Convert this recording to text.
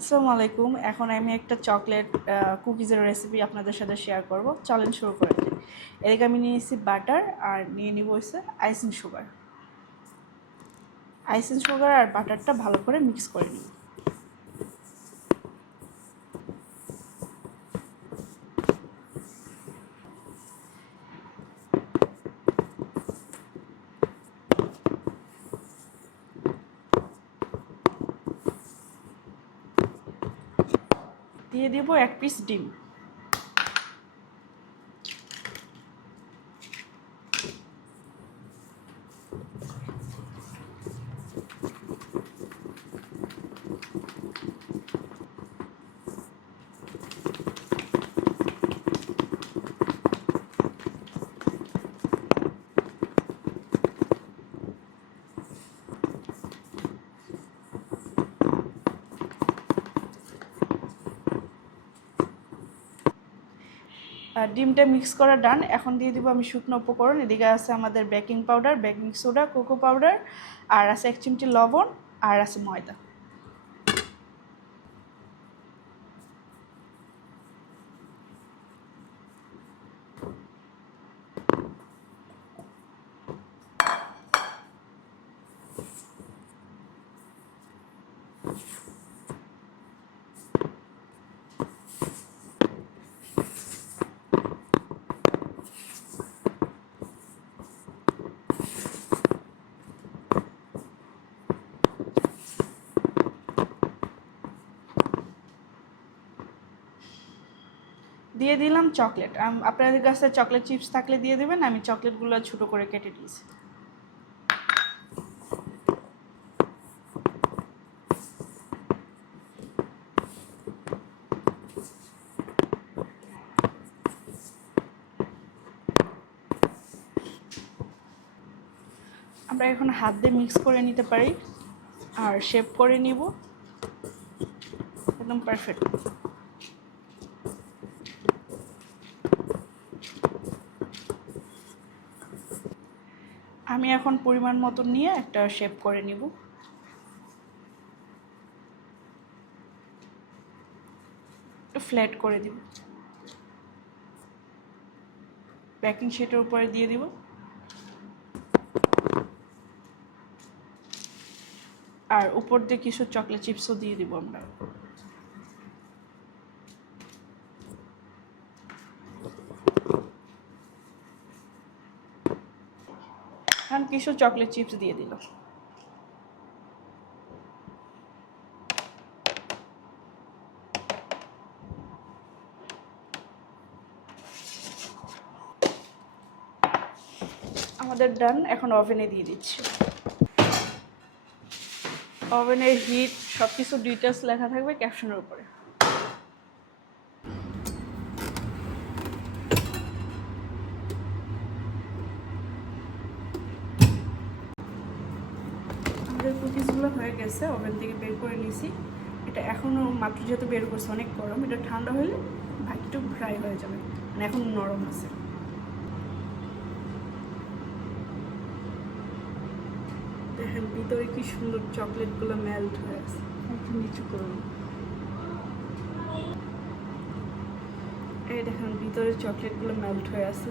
আসসালামু আলাইকুম। এখন আমি একটা চকলেট কুকিজের রেসিপি আপনাদের সাথে শেয়ার করব। চলেন শুরু করে দিই। এদিকে আমি নিয়ে নিয়েছি বাটার আর নিয়ে নিব হচ্ছে আইসিং সুগার। আইসিং সুগার আর বাটারটা ভালো করে মিক্স করে নিব। দিয়ে দিব 1 পিস ডিম। ডিমটা মিক্স করা ডান। এখন দিয়ে দিব আমি শুকনো উপকরণ। এদিকে আছে আমাদের baking powder, baking soda, cocoa powder, আর আছে 1 চিমটি লবণ, আর আছে ময়দা। দিয়ে দিলাম চকলেট। আপনাদের কাছে চকলেট চিপস থাকলে দিয়ে দেবেন, আমি চকলেটগুলো ছোটো করে কেটে দিয়েছি। আমরা এখন হাত দিয়ে মিক্স করে নিতে পারি আর শেপ করে নিব একদম পারফেক্ট। আমি এখন পরিমাণ মতো নিয়ে একটা শেপ করে নিব। একটু ফ্ল্যাট করে দিব। বেকিং শিটের উপরে দিয়ে দিব। আর উপর দিয়ে কিছু চকলেট চিপসও দিয়ে দিব আমরা। এখন কিছু চকলেট চিপস দিয়ে দিলাম। আমাদের ডান। এখন ওভেনে দিয়ে দিচ্ছি। ওভেনের হিট সব কিছু ডিটেলস লেখা থাকবে ক্যাপশনের উপরে। আমাদের কুকিজগুলো হয়ে গেছে, ওভেন থেকে বের করে নিয়েছি। এটা এখনও মাত্র যেহেতু বের করছে অনেক গরম, এটা ঠান্ডা হলে একটু ফ্রাই হয়ে যাবে, মানে এখন নরম আছে। দেখেন ভিতরে কি সুন্দর চকলেটগুলো মেল্ট হয়ে আছে। একটু নিচু করুন। এই দেখেন ভিতরে চকলেটগুলো মেল্ট হয়ে আছে।